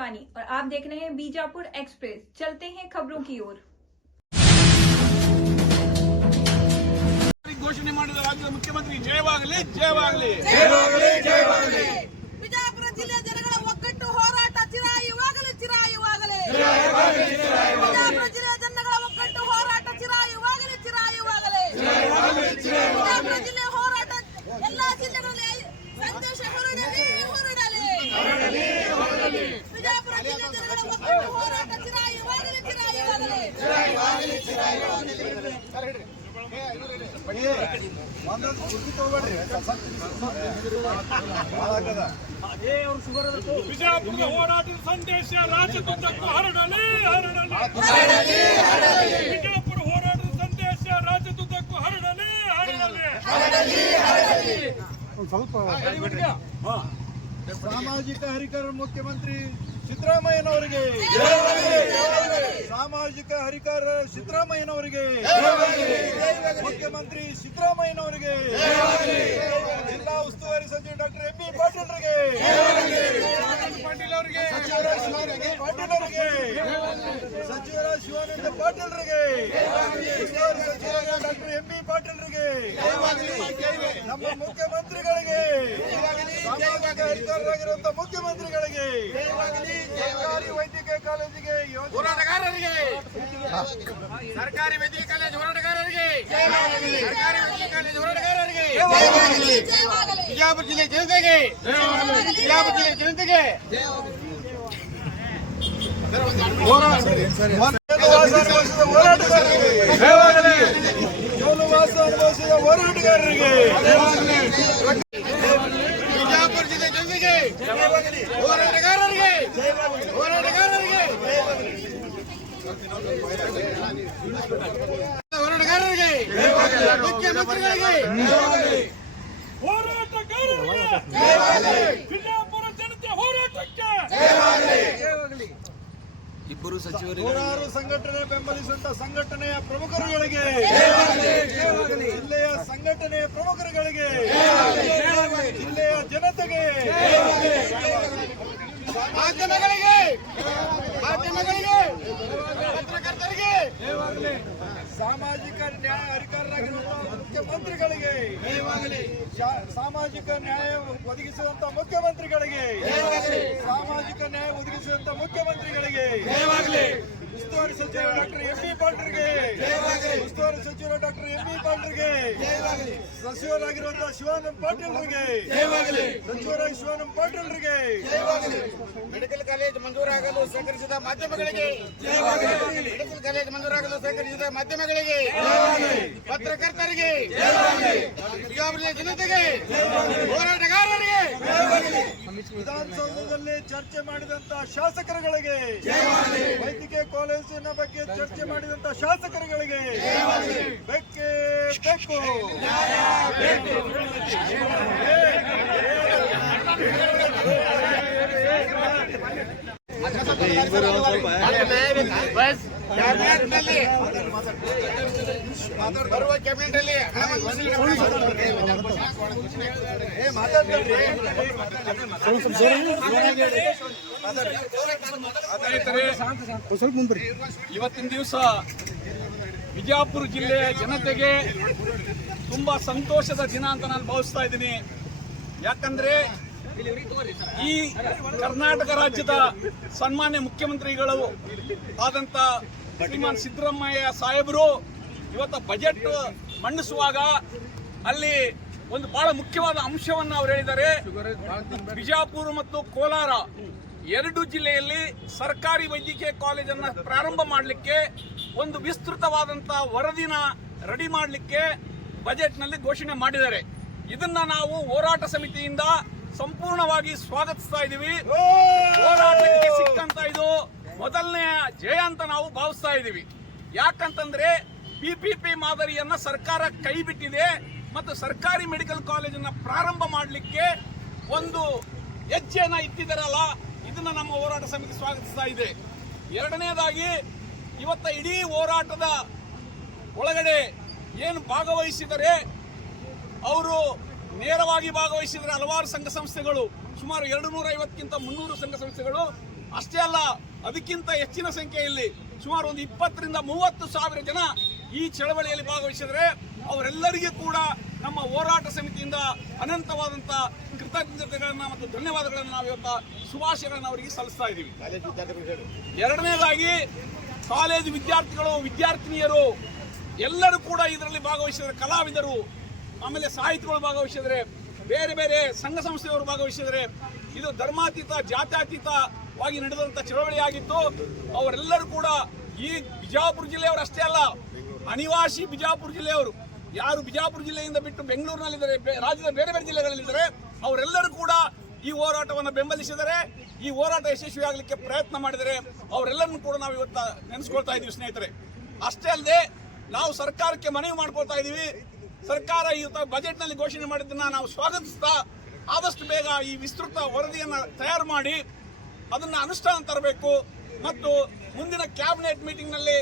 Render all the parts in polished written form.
शिवानी और आप देख रहे हैं बीजापुर एक्सप्रेस। चलते हैं खबरों की ओर। घोषणे ಮಾಡಿದ ರಾಜ್ಯದ ಮುಖ್ಯಮಂತ್ರಿ ಜಯವಾಗಲಿ ಜಯವಾಗಲಿ ಬಿಜಾಪುರ ಜಿಲ್ಲೆ ಜನಗಳ ಒಗ್ಗಟ್ಟು ಹೋರಾಟ ಚಿರಾಯುವಾಗಲಿ ಚಿರಾಯುವಾಗಲಿ ಬಿಜಾಪುರ ಜಿಲ್ಲೆ ಜನಗಳ ಒಗ್ಗಟ್ಟು ಹೋರಾಟ ಚಿರಾಯುವಾಗಲಿ ಚಿರಾಯುವಾಗಲಿ ಬಿಜಾಪುರ ಜಿಲ್ಲೆ ಹೋರಾಟ ಎಲ್ಲಾ ಜಿಲ್ಲೆಗಳಲ್ಲಿ ಸಂದೇಶ ಹೊರಡಲಿ ಹೊರಡಲಿ ಬಿಜಾಪುರ ಜಿಲ್ಲೆ ಜನಗಳ ಒಗ್ಗಟ್ಟು ಹೋರಾಟ ಚಿರಾಯುವಾಗಲಿ ಚಿರಾಯುವಾಗಲಿ ಬಿಜಾಪುರ ಹೋರಾಟದ ಸಂದೇಶ ರಾಜ್ಯದುದ್ದಕ್ಕೂ ಹರಡಲಿ ಹರಡಲಿ ಬಿಜಾಪುರ ಹೋರಾಟದ ಸಂದೇಶ ರಾಜ್ಯದುದ್ದಕ್ಕೂ ಹರಡಲಿ ಹರಡಲಿ ಸ್ವಲ್ಪ ಸಾಮಾಜಿಕ ಹರಿಕರ ಮುಖ್ಯಮಂತ್ರಿ ಸಿದ್ದರಾಮಯ್ಯನವರಿಗೆ ಸಾಮಾಜಿಕ ಹರಿಕರ ಸಿದ್ದರಾಮಯ್ಯನವರಿಗೆ ಮುಖ್ಯಮಂತ್ರಿ ಸಿದ್ದರಾಮಯ್ಯನವರಿಗೆ ಜಿಲ್ಲಾ ಉಸ್ತುವಾರಿ ಸಚಿವ ಡಾಕ್ಟರ್ ಎಂ ಬಿ ಪಾಟೀಲ್ರಿಗೆ ಸಚಿವರ ಶಿವಾನಂದ ಪಾಟೀಲ್ರಿಗೆ ಉಸ್ತುವಾರಿ ಸಚಿವರಾದ ಡಾಕ್ಟರ್ ಎಂ ಬಿ ಪಾಟೀಲ್ರಿಗೆ ನಮ್ಮ ಮುಖ್ಯಮಂತ್ರಿಗಳಿಗೆ ಸಾಮಾಜಿಕ ಹರಿಕರಾಗಿರುವಂತಹ ಮುಖ್ಯಮಂತ್ರಿಗಳಿಗೆ ಸರ್ಕಾರಿ ವೈದ್ಯಕೀಯ ಕಾಲೇಜಿಗೆ ಹೋರಾಟಗಾರರಿಗೆ ಸರ್ಕಾರಿ ವೈದ್ಯಕೀಯ ಕಾಲೇಜು ಹೋರಾಟಗಾರರಿಗೆ ಸರ್ಕಾರಿ ವೈದ್ಯಕೀಯ ಕಾಲೇಜು ಹೋರಾಟಗಾರರಿಗೆ ಬಿಜಾಪುರ ಜಿಲ್ಲೆ ಜನತೆಗೆ ಬಿಜಾಪುರ ಜಿಲ್ಲೆ ಜನತೆಗೆ ಜೋಲುವಾಸ ಅನುಭವಿಸಿದ ಹೋರಾಟಗಾರರಿಗೆ ಬಿಜಾಪುರ ಜಿಲ್ಲೆ ಜನತೆಗೆ ಹೋರಾಟಗಾರರಿಗೆ ಹೋರಾಟಗಾರರಿಗೆ ಹೋರಾಟಗಾರರಿಗೆ ಮುಖ್ಯಮಂತ್ರಿಗಳಿಗೆ ಹೋರಾಟಗಾರರಿಗೆ ಬಿಜಾಪುರ ಜನತೆ ಹೋರಾಟಕ್ಕೆ ಇಬ್ಬರು ಸಚಿವರು ನೂರಾರು ಸಂಘಟನೆ ಬೆಂಬಲಿಸುವಂತ ಸಂಘಟನೆಯ ಪ್ರಮುಖರುಗಳಿಗೆ ಜಿಲ್ಲೆಯ ಸಂಘಟನೆಯ ಪ್ರಮುಖರುಗಳಿಗೆ ಜಿಲ್ಲೆಯ ಜನತೆಗೆ ಮಾಧ್ಯಮಗಳಿಗೆ ಪತ್ರಕರ್ತರಿಗೆ ಸಾಮಾಜಿಕ ನ್ಯಾಯ ಅಧಿಕಾರರಾಗಿರುವಂತಹ ಮುಖ್ಯಮಂತ್ರಿಗಳಿಗೆ ಸಾಮಾಜಿಕ ನ್ಯಾಯ ಒದಗಿಸುವಂತ ಮುಖ್ಯಮಂತ್ರಿಗಳಿಗೆ ಸಾಮಾಜಿಕ ನ್ಯಾಯ ಒದಗಿಸುವಂತ ಮುಖ್ಯಮಂತ್ರಿಗಳಿಗೆ ಉಸ್ತುವಾರಿ ಸಚಿವ ಡಾಕ್ಟರ್ ಎಂ ಬಿ ಪಾಟೀಲ್ರಿಗೆ ಉಸ್ತುವಾರಿ ಸಚಿವ ಡಾಕ್ಟರ್ ಎಂ ಬಿ ಪಾಟೀಲ್ರಿಗೆ ಸಚಿವರಾಗಿರುವಂತಹ ಶಿವಾನಂದ ಪಾಟೀಲ್ರಿಗೆ ಸಚಿವರಾಗಿ ಶಿವಾನಂದ ಪಾಟೀಲ್ರಿಗೆ ಮೆಡಿಕಲ್ ಕಾಲೇಜ್ ಮಂಜೂರಾಗಲು ಸಹಕರಿಸಿದ ಮಾಧ್ಯಮಗಳಿಗೆ ಮೆಡಿಕಲ್ ಕಾಲೇಜ್ ಮಂಜೂರಾಗಲು ಸಹಕರಿಸಿದ ಮಾಧ್ಯಮಗಳಿಗೆ ಪತ್ರಕರ್ತರಿಗೆ ಬಿಜಾಪುರ ಜನತೆಗೆ ಹೋರಾಟಗಾರರಿಗೆ ವಿಧಾನಸೌಧದಲ್ಲಿ ಚರ್ಚೆ ಮಾಡಿದಂತಹ ಶಾಸಕರುಗಳಿಗೆ ವೈದ್ಯಕೀಯ ಕಾಲೇಜಿನ ಬಗ್ಗೆ ಚರ್ಚೆ ಮಾಡಿದಂತಹ ಶಾಸಕರುಗಳಿಗೆ ಬೆಕ್ಕೆ ಬೇಕು ಬರುವ ಕ್ಯಾಬಿನೆಟ್ ಅಲ್ಲಿ ಇವತ್ತಿನ ದಿವಸ ಬಿಜಾಪುರ ಜಿಲ್ಲೆಯ ಜನತೆಗೆ ತುಂಬಾ ಸಂತೋಷದ ದಿನ ಅಂತ ನಾನು ಭಾವಿಸ್ತಾ ಇದ್ದೀನಿ. ಯಾಕಂದ್ರೆ ಈ ಕರ್ನಾಟಕ ರಾಜ್ಯದ ಸನ್ಮಾನ್ಯ ಮುಖ್ಯಮಂತ್ರಿಗಳು ಆದಂತ ಶ್ರೀಮಾನ್ ಸಿದ್ದರಾಮಯ್ಯ ಸಾಹೇಬರು ಇವತ್ತು ಬಜೆಟ್ ಮಂಡಿಸುವಾಗ ಅಲ್ಲಿ ಒಂದು ಬಹಳ ಮುಖ್ಯವಾದ ಅಂಶವನ್ನು ಅವರು ಹೇಳಿದ್ದಾರೆ. ಬಿಜಾಪುರ ಮತ್ತು ಕೋಲಾರ ಎರಡು ಜಿಲ್ಲೆಯಲ್ಲಿ ಸರ್ಕಾರಿ ವೈದ್ಯಕೀಯ ಕಾಲೇಜನ್ನು ಪ್ರಾರಂಭ ಮಾಡಲಿಕ್ಕೆ ಒಂದು ವಿಸ್ತೃತವಾದಂತಹ ವರದಿನ ರೆಡಿ ಮಾಡಲಿಕ್ಕೆ ಬಜೆಟ್ನಲ್ಲಿ ಘೋಷಣೆ ಮಾಡಿದ್ದಾರೆ. ಇದನ್ನ ನಾವು ಹೋರಾಟ ಸಮಿತಿಯಿಂದ ಸಂಪೂರ್ಣವಾಗಿ ಸ್ವಾಗತಿಸ್ತಾ ಇದ್ದೀವಿ. ಹೋರಾಟಕ್ಕೆ ಸಿಕ್ಕಂತ ಇದು ಮೊದಲನೇ ಜಯ ಅಂತ ನಾವು ಭಾವಿಸ್ತಾ ಇದ್ದೀವಿ. ಯಾಕಂತಂದ್ರೆ ಪಿಪಿಪಿ ಮಾದರಿಯನ್ನ ಸರ್ಕಾರ ಕೈ ಬಿಟ್ಟಿದೆ ಮತ್ತು ಸರ್ಕಾರಿ ಮೆಡಿಕಲ್ ಕಾಲೇಜನ್ನ ಪ್ರಾರಂಭ ಮಾಡಲಿಕ್ಕೆ ಒಂದು ಹೆಜ್ಜೆಯನ್ನ ಇಟ್ಟಿದ್ದಾರಲ್ಲ, ಇದನ್ನ ನಮ್ಮ ಹೋರಾಟ ಸಮಿತಿ ಸ್ವಾಗತಿಸ್ತಾ ಇದೆ. ಎರಡನೇದಾಗಿ ಇವತ್ತ ಇಡೀ ಹೋರಾಟದ ಒಳಗಡೆ ಏನು ಭಾಗವಹಿಸಿದರೆ ಅವರು ನೇರವಾಗಿ ಭಾಗವಹಿಸಿದರೆ ಹಲವಾರು ಸಂಘ ಸಂಸ್ಥೆಗಳು, ಸುಮಾರು 250ಕ್ಕಿಂತ 300 ಸಂಘ ಸಂಸ್ಥೆಗಳು ಅಷ್ಟೇ ಅಲ್ಲ, ಅದಕ್ಕಿಂತ ಹೆಚ್ಚಿನ ಸಂಖ್ಯೆಯಲ್ಲಿ ಸುಮಾರು ಒಂದು 20 ರಿಂದ 30 ಸಾವಿರ ಜನ ಈ ಚಳವಳಿಯಲ್ಲಿ ಭಾಗವಹಿಸಿದರೆ ಅವರೆಲ್ಲರಿಗೂ ಕೂಡ ನಮ್ಮ ಹೋರಾಟ ಸಮಿತಿಯಿಂದ ಅನಂತವಾದಂಥ ಕೃತಜ್ಞತೆಗಳನ್ನು ಮತ್ತು ಧನ್ಯವಾದಗಳನ್ನು ನಾವು ಇವತ್ತು ಶುಭಾಶಯಗಳನ್ನು ಅವರಿಗೆ ಸಲ್ಲಿಸ್ತಾ ಇದ್ದೀವಿ. ಎರಡನೇದಾಗಿ ಕಾಲೇಜು ವಿದ್ಯಾರ್ಥಿಗಳು, ವಿದ್ಯಾರ್ಥಿನಿಯರು ಎಲ್ಲರೂ ಕೂಡ ಇದರಲ್ಲಿ ಭಾಗವಹಿಸಿದರೆ, ಕಲಾವಿದರು, ಆಮೇಲೆ ಸಾಹಿತಿಗಳು ಭಾಗವಹಿಸಿದರೆ, ಬೇರೆ ಬೇರೆ ಸಂಘ ಸಂಸ್ಥೆಯವರು ಭಾಗವಹಿಸಿದರೆ, ಇದು ಧರ್ಮಾತೀತ ಜಾತ್ಯತೀತವಾಗಿ ನಡೆದಂಥ ಚಳವಳಿಯಾಗಿತ್ತು. ಅವರೆಲ್ಲರೂ ಕೂಡ ಈ ಬಿಜಾಪುರ ಜಿಲ್ಲೆಯವರು ಅಷ್ಟೇ ಅಲ್ಲ, ಅನಿವಾಸಿ ಬಿಜಾಪುರ ಜಿಲ್ಲೆಯವರು ಯಾರು ಬಿಜಾಪುರ ಜಿಲ್ಲೆಯಿಂದ ಬಿಟ್ಟು ಬೆಂಗಳೂರಿನಲ್ಲಿದ್ದಾರೆ, ರಾಜ್ಯದ ಬೇರೆ ಬೇರೆ ಜಿಲ್ಲೆಗಳಲ್ಲಿದ್ದಾರೆ, ಅವರೆಲ್ಲರೂ ಕೂಡ ಈ ಹೋರಾಟವನ್ನು ಬೆಂಬಲಿಸಿದರೆ, ಈ ಹೋರಾಟ ಯಶಸ್ವಿಯಾಗಲಿಕ್ಕೆ ಪ್ರಯತ್ನ ಮಾಡಿದರೆ ಅವರೆಲ್ಲರನ್ನು ಕೂಡ ನಾವು ಇವತ್ತು ನೆನೆಸ್ಕೊಳ್ತಾ ಇದ್ದೀವಿ ಸ್ನೇಹಿತರೆ. ಅಷ್ಟೇ ಅಲ್ಲದೆ ನಾವು ಸರ್ಕಾರಕ್ಕೆ ಮನವಿ ಮಾಡ್ಕೊಳ್ತಾ ಇದ್ದೀವಿ. ಸರ್ಕಾರ ಇವತ್ತು ಬಜೆಟ್ನಲ್ಲಿ ಘೋಷಣೆ ಮಾಡಿದ್ದನ್ನು ನಾವು ಸ್ವಾಗತಿಸ್ತಾ ಆದಷ್ಟು ಬೇಗ ಈ ವಿಸ್ತೃತ ವರದಿಯನ್ನು ತಯಾರು ಮಾಡಿ ಅದನ್ನು ಅನುಷ್ಠಾನ ತರಬೇಕು ಮತ್ತು ಮುಂದಿನ ಕ್ಯಾಬಿನೆಟ್ ಮೀಟಿಂಗ್ನಲ್ಲಿ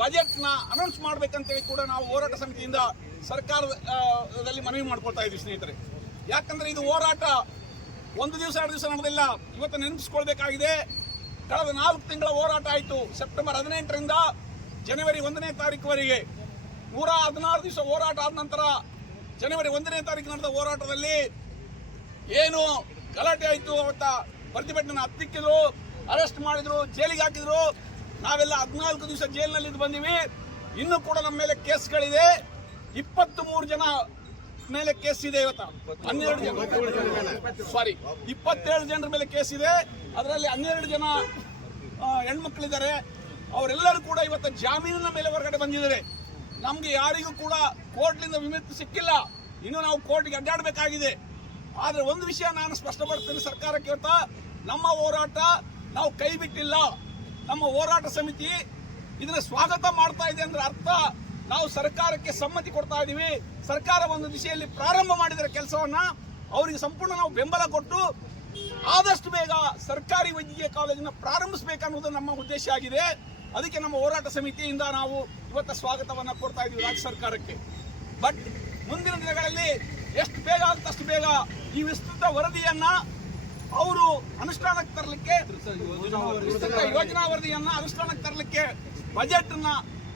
ಬಜೆಟ್ನ ಅನೌನ್ಸ್ ಮಾಡಬೇಕಂತೇಳಿ ಕೂಡ ನಾವು ಹೋರಾಟ ಸಮಿತಿಯಿಂದ ಸರ್ಕಾರದಲ್ಲಿ ಮನವಿ ಮಾಡ್ಕೊಳ್ತಾ ಇದ್ದೀವಿ ಸ್ನೇಹಿತರೆ. ಯಾಕಂದ್ರೆ ಇದು ಹೋರಾಟ ಒಂದು ದಿವಸ 2 ದಿವಸ ನಡೆದಿಲ್ಲ. ಇವತ್ತು ನೆನಪಿಸ್ಕೊಳ್ಬೇಕಾಗಿದೆ, ಕಳೆದ 4 ತಿಂಗಳ ಹೋರಾಟ ಆಯಿತು. ಸೆಪ್ಟೆಂಬರ್ 18ರಿಂದ ಜನವರಿ 1ನೇ ತಾರೀಕುವರೆಗೆ 116 ದಿವಸ ಹೋರಾಟ ಆದ ನಂತರ ಜನವರಿ 1ನೇ ತಾರೀಕು ನಡೆದ ಹೋರಾಟದಲ್ಲಿ ಏನು ಗಲಾಟೆ ಆಯಿತು, ಅವತ್ತ ಪ್ರತಿಭಟನೆ ಹತ್ತಿಕ್ಕಿದ್ರು, ಅರೆಸ್ಟ್ ಮಾಡಿದ್ರು, ಜೈಲಿಗೆ ಹಾಕಿದ್ರು. ನಾವೆಲ್ಲ 14 ದಿವಸ ಜೈಲಿನಲ್ಲಿ ಬಂದಿವಿ. ಇನ್ನೂ ಕೂಡ ನಮ್ಮ ಮೇಲೆ ಕೇಸ್ಗಳಿದೆ. 23 ಜನ ಮೇಲೆ ಕೇಸ್ ಇದೆ. ಇವತ್ತು 27 ಜನರ ಮೇಲೆ ಕೇಸ್ ಇದೆ. ಅದರಲ್ಲಿ 12 ಜನ ಹೆಣ್ಮಕ್ಳಿದ್ದಾರೆ. ಅವರೆಲ್ಲರೂ ಕೂಡ ಇವತ್ತು ಜಾಮೀನಿನ ಮೇಲೆ ಹೊರಗಡೆ ಬಂದಿದ್ದಾರೆ. ನಮ್ಗೆ ಯಾರಿಗೂ ಕೂಡ ಕೋರ್ಟ್ನಿಂದ ವಿಮುಕ್ತಿ ಸಿಕ್ಕಿಲ್ಲ. ಇನ್ನು ನಾವು ಕೋರ್ಟ್ಗೆ ಅಡ್ಡಾಡಬೇಕಾಗಿದೆ. ಆದರೆ ಒಂದು ವಿಷಯ ನಾನು ಸ್ಪಷ್ಟಪಡ್ತೀನಿ ಸರ್ಕಾರಕ್ಕೆ, ಇವತ್ತು ನಮ್ಮ ಹೋರಾಟ ನಾವು ಕೈ ಬಿಟ್ಟಿಲ್ಲ. ನಮ್ಮ ಹೋರಾಟ ಸಮಿತಿ ಇದನ್ನ ಸ್ವಾಗತ ಮಾಡ್ತಾ ಇದೆ ಅಂದ್ರೆ ಅರ್ಥ ನಾವು ಸರ್ಕಾರಕ್ಕೆ ಸಮ್ಮತಿ ಕೊಡ್ತಾ ಇದ್ದೀವಿ. ಸರ್ಕಾರ ಒಂದು ದಿಶೆಯಲ್ಲಿ ಪ್ರಾರಂಭ ಮಾಡಿದರೆ ಕೆಲಸವನ್ನ ಅವರಿಗೆ ಸಂಪೂರ್ಣ ನಾವು ಬೆಂಬಲ ಕೊಟ್ಟು ಆದಷ್ಟು ಬೇಗ ಸರ್ಕಾರಿ ವೈದ್ಯಕೀಯ ಕಾಲೇಜನ್ನು ಪ್ರಾರಂಭಿಸಬೇಕನ್ನುವುದು ನಮ್ಮ ಉದ್ದೇಶ ಆಗಿದೆ. ಅದಕ್ಕೆ ನಮ್ಮ ಹೋರಾಟ ಸಮಿತಿಯಿಂದ ನಾವು ಇವತ್ತು ಸ್ವಾಗತವನ್ನು ಕೊಡ್ತಾ ಇದ್ದೀವಿ ರಾಜ್ಯ ಸರ್ಕಾರಕ್ಕೆ. ಬಟ್ ಮುಂದಿನ ದಿನಗಳಲ್ಲಿ ಎಷ್ಟು ಬೇಗ ಆಗುತ್ತಷ್ಟು ಬೇಗ ಈ ವಿಸ್ತೃತ ವರದಿಯನ್ನ ಅವರು ಅನುಷ್ಠಾನಕ್ಕೆ ತರಲಿಕ್ಕೆ, ಯೋಜನಾ ವರದಿಯನ್ನ ಅನುಷ್ಠಾನಕ್ಕೆ ತರಲಿಕ್ಕೆ ಬಜೆಟ್ ನ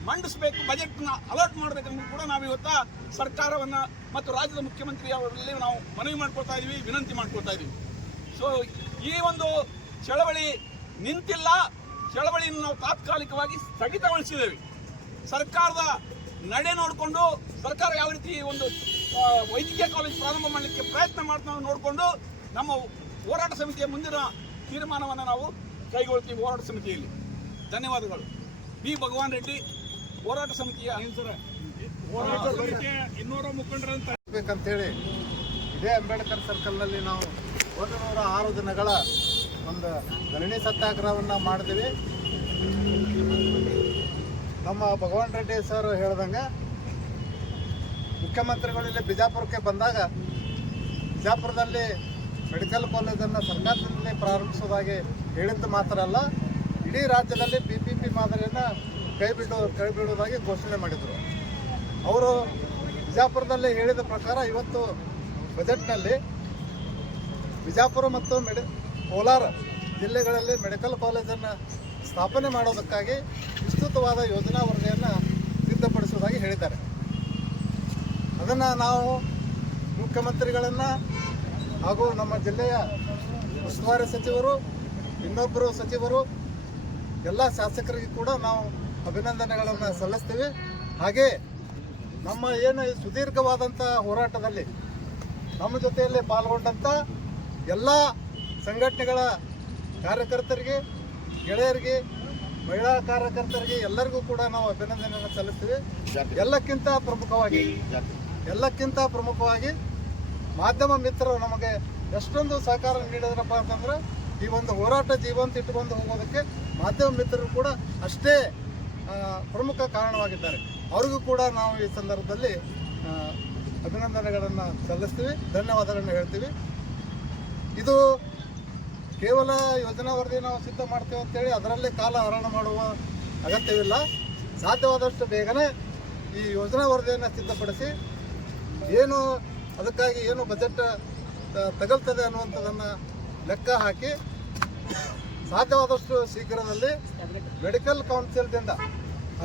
ಮಂಡಿಸಬೇಕು, ಬಜೆಟ್ ನ ಅಲರ್ಟ್ ಮಾಡಬೇಕೆಂದು ಕೂಡ ನಾವು ಇವತ್ತು ಸರ್ಕಾರವನ್ನ ಮತ್ತು ರಾಜ್ಯದ ಮುಖ್ಯಮಂತ್ರಿ ಅವರಲ್ಲಿ ನಾವು ಮನವಿ ಮಾಡ್ಕೊಳ್ತಾ ಇದೀವಿ, ವಿನಂತಿ ಮಾಡ್ಕೊಳ್ತಾ ಇದೀವಿ. ಸೊ ಈ ಒಂದು ಚಳವಳಿ ನಿಂತಿಲ್ಲ. ಚಳವಳಿಯನ್ನು ನಾವು ತಾತ್ಕಾಲಿಕವಾಗಿ ಸ್ಥಗಿತಗೊಳಿಸಿದ್ದೇವೆ. ಸರ್ಕಾರದ ನಡೆ ನೋಡಿಕೊಂಡು ಸರ್ಕಾರ ಯಾವ ರೀತಿ ಒಂದು ವೈದ್ಯಕೀಯ ಕಾಲೇಜ್ ಪ್ರಾರಂಭ ಮಾಡಲಿಕ್ಕೆ ಪ್ರಯತ್ನ ಮಾಡ್ತಾ ನೋಡಿಕೊಂಡು ನಮ್ಮ ಹೋರಾಟ ಸಮಿತಿಯ ಮುಂದಿನ ತೀರ್ಮಾನವನ್ನು ನಾವು ಕೈಗೊಳ್ತೀವಿ ಹೋರಾಟ ಸಮಿತಿಯಲ್ಲಿ. ಧನ್ಯವಾದಗಳು. ಬಿ ಭಗವಾನ್ ರೆಡ್ಡಿ, ಹೋರಾಟ ಸಮಿತಿಯ ಹೋರಾಟ ಸಮಿತಿಯ ಇನ್ನೂರ ಮುಖಂಡರಂತ ಬೇಕಂತೇಳಿ ಇದೇ ಅಂಬೇಡ್ಕರ್ ಸರ್ಕಲ್ನಲ್ಲಿ ನಾವು 106 ದಿನಗಳ ಒಂದು ಧರಣಿ ಸತ್ಯಾಗ್ರಹವನ್ನು ಮಾಡಿದ್ವಿ. ನಮ್ಮ ಭಗವಾನ್ ರೆಡ್ಡಿ ಸರ್ ಹೇಳ್ದಂಗೆ ಮುಖ್ಯಮಂತ್ರಿಗಳು ಇಲ್ಲಿ ಬಿಜಾಪುರಕ್ಕೆ ಬಂದಾಗ ಬಿಜಾಪುರದಲ್ಲಿ ಮೆಡಿಕಲ್ ಕಾಲೇಜನ್ನು ಸರ್ಕಾರದಿಂದಲೇ ಪ್ರಾರಂಭಿಸೋದಾಗಿ ಹೇಳಿದ್ದು ಮಾತ್ರ ಅಲ್ಲ, ಇಡೀ ರಾಜ್ಯದಲ್ಲಿ PPP ಮಾದರಿಯನ್ನು ಕೈ ಬಿಡುವುದಾಗಿ ಘೋಷಣೆ ಮಾಡಿದರು. ಅವರು ಬಿಜಾಪುರದಲ್ಲಿ ಹೇಳಿದ ಪ್ರಕಾರ ಇವತ್ತು ಬಜೆಟ್ನಲ್ಲಿ ಬಿಜಾಪುರ ಮತ್ತು ಕೋಲಾರ ಜಿಲ್ಲೆಗಳಲ್ಲಿ ಮೆಡಿಕಲ್ ಕಾಲೇಜನ್ನು ಸ್ಥಾಪನೆ ಮಾಡೋದಕ್ಕಾಗಿ ವಿಸ್ತೃತವಾದ ಯೋಜನಾ ವರದಿಯನ್ನು ಸಿದ್ಧಪಡಿಸುವುದಾಗಿ ಹೇಳಿದ್ದಾರೆ. ಅದನ್ನು ನಾವು ಮುಖ್ಯಮಂತ್ರಿಗಳನ್ನು ಹಾಗೂ ನಮ್ಮ ಜಿಲ್ಲೆಯ ಉಸ್ತುವಾರಿ ಸಚಿವರು, ಇನ್ನೊಬ್ಬರು ಸಚಿವರು, ಎಲ್ಲ ಶಾಸಕರಿಗೆ ಕೂಡ ನಾವು ಅಭಿನಂದನೆಗಳನ್ನು ಸಲ್ಲಿಸ್ತೀವಿ. ಹಾಗೆ ನಮ್ಮ ಏನು ಸುದೀರ್ಘವಾದಂಥ ಹೋರಾಟದಲ್ಲಿ ನಮ್ಮ ಜೊತೆಯಲ್ಲಿ ಪಾಲ್ಗೊಂಡಂಥ ಎಲ್ಲ ಸಂಘಟನೆಗಳ ಕಾರ್ಯಕರ್ತರಿಗೆ, ಗೆಳೆಯರಿಗೆ, ಮಹಿಳಾ ಕಾರ್ಯಕರ್ತರಿಗೆ ಎಲ್ಲರಿಗೂ ಕೂಡ ನಾವು ಅಭಿನಂದನೆಯನ್ನು ಸಲ್ಲಿಸ್ತೀವಿ. ಎಲ್ಲಕ್ಕಿಂತ ಪ್ರಮುಖವಾಗಿ ಮಾಧ್ಯಮ ಮಿತ್ರರು ನಮಗೆ ಎಷ್ಟೊಂದು ಸಹಕಾರ ನೀಡಿದ್ರಪ್ಪ ಅಂತಂದ್ರೆ ಈ ಒಂದು ಹೋರಾಟ ಜೀವಂತ ಇಟ್ಟುಕೊಂಡು ಹೋಗೋದಕ್ಕೆ ಮಾಧ್ಯಮ ಮಿತ್ರರು ಕೂಡ ಅಷ್ಟೇ ಪ್ರಮುಖ ಕಾರಣವಾಗಿದ್ದಾರೆ. ಅವ್ರಿಗೂ ಕೂಡ ನಾವು ಈ ಸಂದರ್ಭದಲ್ಲಿ ಅಭಿನಂದನೆಗಳನ್ನು ಸಲ್ಲಿಸ್ತೀವಿ, ಧನ್ಯವಾದಗಳನ್ನು ಹೇಳ್ತೀವಿ. ಇದು ಕೇವಲ ಯೋಜನಾ ವರದಿ ನಾವು ಸಿದ್ಧ ಮಾಡ್ತೇವೆ ಅಂತೇಳಿ ಅದರಲ್ಲೇ ಕಾಲ ಹರಣ ಮಾಡುವ ಅಗತ್ಯವಿಲ್ಲ. ಸಾಧ್ಯವಾದಷ್ಟು ಬೇಗನೆ ಈ ಯೋಜನಾ ವರದಿಯನ್ನು ಸಿದ್ಧಪಡಿಸಿ ಏನು ಅದಕ್ಕಾಗಿ ಏನು ಬಜೆಟ್ ತಗಲ್ತದೆ ಅನ್ನುವಂಥದ್ದನ್ನು ಲೆಕ್ಕ ಹಾಕಿ ಸಾಧ್ಯವಾದಷ್ಟು ಶೀಘ್ರದಲ್ಲಿ ಮೆಡಿಕಲ್ ಕೌನ್ಸಿಲ್ದಿಂದ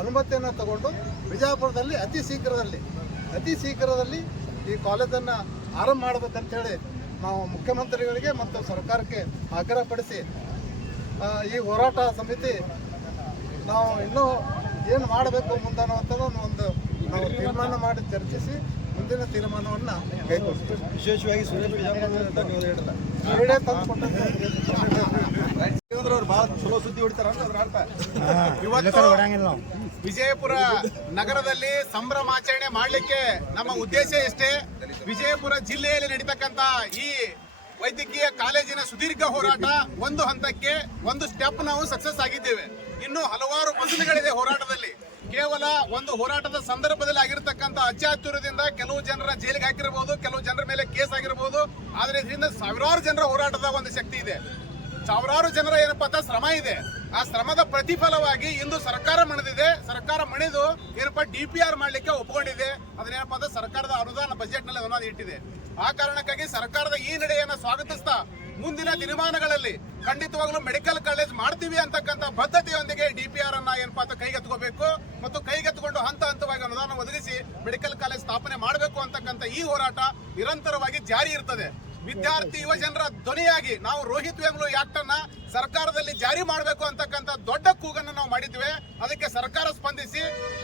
ಅನುಮತಿಯನ್ನು ತಗೊಂಡು ಬಿಜಾಪುರದಲ್ಲಿ ಅತಿ ಶೀಘ್ರದಲ್ಲಿ ಈ ಕಾಲೇಜನ್ನು ಆರಂಭ ಮಾಡಬೇಕಂತೇಳಿ ನಾವು ಮುಖ್ಯಮಂತ್ರಿಗಳಿಗೆ ಮತ್ತು ಸರ್ಕಾರಕ್ಕೆ ಆಗ್ರಹಪಡಿಸಿ ಈ ಹೋರಾಟ ಸಮಿತಿ ನಾವು ಇನ್ನೂ ಏನು ಮಾಡಬೇಕು ಮುಂದೆ ಅನ್ನುವಂಥದ್ದು ಒಂದು ನಾವು ತೀರ್ಮಾನ ಮಾಡಿ ಚರ್ಚಿಸಿ ಮುಂದಿನ ತೀರ್ಮಾನವನ್ನು ಕೈಗೊಳ್ತೀವಿ. ವಿಶೇಷವಾಗಿ ಸುರೇಶ್ ಬಿಜಾಪುರ ಧನ್ಯವಾದ ಹೇಳಲ್ಲ ಕ್ರೀಡೆ ತಂದುಕೊಟ್ಟು ಅವ್ರು ಭಾಳ ಚಲೋ ಸುದ್ದಿ ಹೊಡಿತಾರ ಅದ್ರ ಅರ್ಥ. ಇವತ್ತು ವಿಜಯಪುರ ನಗರದಲ್ಲಿ ಸಂಭ್ರಮಾಚರಣೆ ಮಾಡಲಿಕ್ಕೆ ನಮ್ಮ ಉದ್ದೇಶ ಎಷ್ಟೇ, ವಿಜಯಪುರ ಜಿಲ್ಲೆಯಲ್ಲಿ ನಡೀತಕ್ಕಂತ ಈ ವೈದ್ಯಕೀಯ ಕಾಲೇಜಿನ ಸುದೀರ್ಘ ಹೋರಾಟ ಒಂದು ಹಂತಕ್ಕೆ ಒಂದು ಸ್ಟೆಪ್ ನಾವು ಸಕ್ಸಸ್ ಆಗಿದ್ದೇವೆ. ಇನ್ನು ಹಲವಾರು ಮಜಲುಗಳಿದೆ ಹೋರಾಟದಲ್ಲಿ. ಕೇವಲ ಒಂದು ಹೋರಾಟದ ಸಂದರ್ಭದಲ್ಲಿ ಆಗಿರತಕ್ಕಂಥ ಅತ್ಯಾಚಾರದಿಂದ ಕೆಲವು ಜನರ ಜೈಲಿಗೆ ಹಾಕಿರಬಹುದು, ಕೆಲವು ಜನರ ಮೇಲೆ ಕೇಸ್ ಆಗಿರಬಹುದು. ಆದ್ರೆ ಇದರಿಂದ ಸಾವಿರಾರು ಜನರ ಹೋರಾಟದ ಒಂದು ಶಕ್ತಿ ಇದೆ, ಸಾವಿರಾರು ಜನರ ಏನಪ್ಪಾ ಅಂತ ಶ್ರಮ ಇದೆ. ಆ ಶ್ರಮದ ಪ್ರತಿಫಲವಾಗಿ ಇಂದು ಸರ್ಕಾರ ಮಣಿದಿದೆ. ಸರ್ಕಾರ ಮಣಿದು ಏನಪ್ಪಾ DPR ಮಾಡ್ಲಿಕ್ಕೆ ಒಪ್ಪಿಕೊಂಡಿದೆ. ಅದನ್ನೇನಪ್ಪಾ ಅಂತ ಸರ್ಕಾರದ ಅನುದಾನ ಬಜೆಟ್ ನಲ್ಲಿ ಅನುದಾನ ಇಟ್ಟಿದೆ. ಆ ಕಾರಣಕ್ಕಾಗಿ ಸರ್ಕಾರದ ಈ ನಡೆಯನ್ನ ಸ್ವಾಗತಿಸ್ತಾ ಮುಂದಿನ ದಿನಮಾನಗಳಲ್ಲಿ ಖಂಡಿತವಾಗ್ಲೂ ಮೆಡಿಕಲ್ ಕಾಲೇಜ್ ಮಾಡ್ತೀವಿ ಅಂತಕ್ಕಂಥ ಬದ್ಧತೆಯೊಂದಿಗೆ DPR ಅನ್ನ ಏನಪ್ಪಾ ಅಂತ ಕೈಗೆತ್ತಿಕೋಬೇಕು ಮತ್ತು ಕೈಗೆತ್ತಿಕೊಂಡು ಹಂತ ಹಂತವಾಗಿ ಅನುದಾನ ಒದಗಿಸಿ ಮೆಡಿಕಲ್ ಕಾಲೇಜ್ ಸ್ಥಾಪನೆ ಮಾಡಬೇಕು ಅಂತಕ್ಕಂಥ ಈ ಹೋರಾಟ ನಿರಂತರವಾಗಿ ಜಾರಿ ಇರ್ತದೆ. ವಿದ್ಯಾರ್ಥಿ ಯುವ ಜನರ ಧ್ವನಿಯಾಗಿ ನಾವು ರೋಹಿತ್ ವೇಮುಲು ಆಕ್ಟ್ ಅನ್ನ ಸರ್ಕಾರದಲ್ಲಿ ಜಾರಿ ಮಾಡಬೇಕು ಅಂತಕ್ಕಂಥ ದೊಡ್ಡ ಕೂಗನ್ನು ನಾವು ಮಾಡಿದ್ವಿ. ಅದಕ್ಕೆ ಸರ್ಕಾರ ಸ್ಪಂದಿಸಿ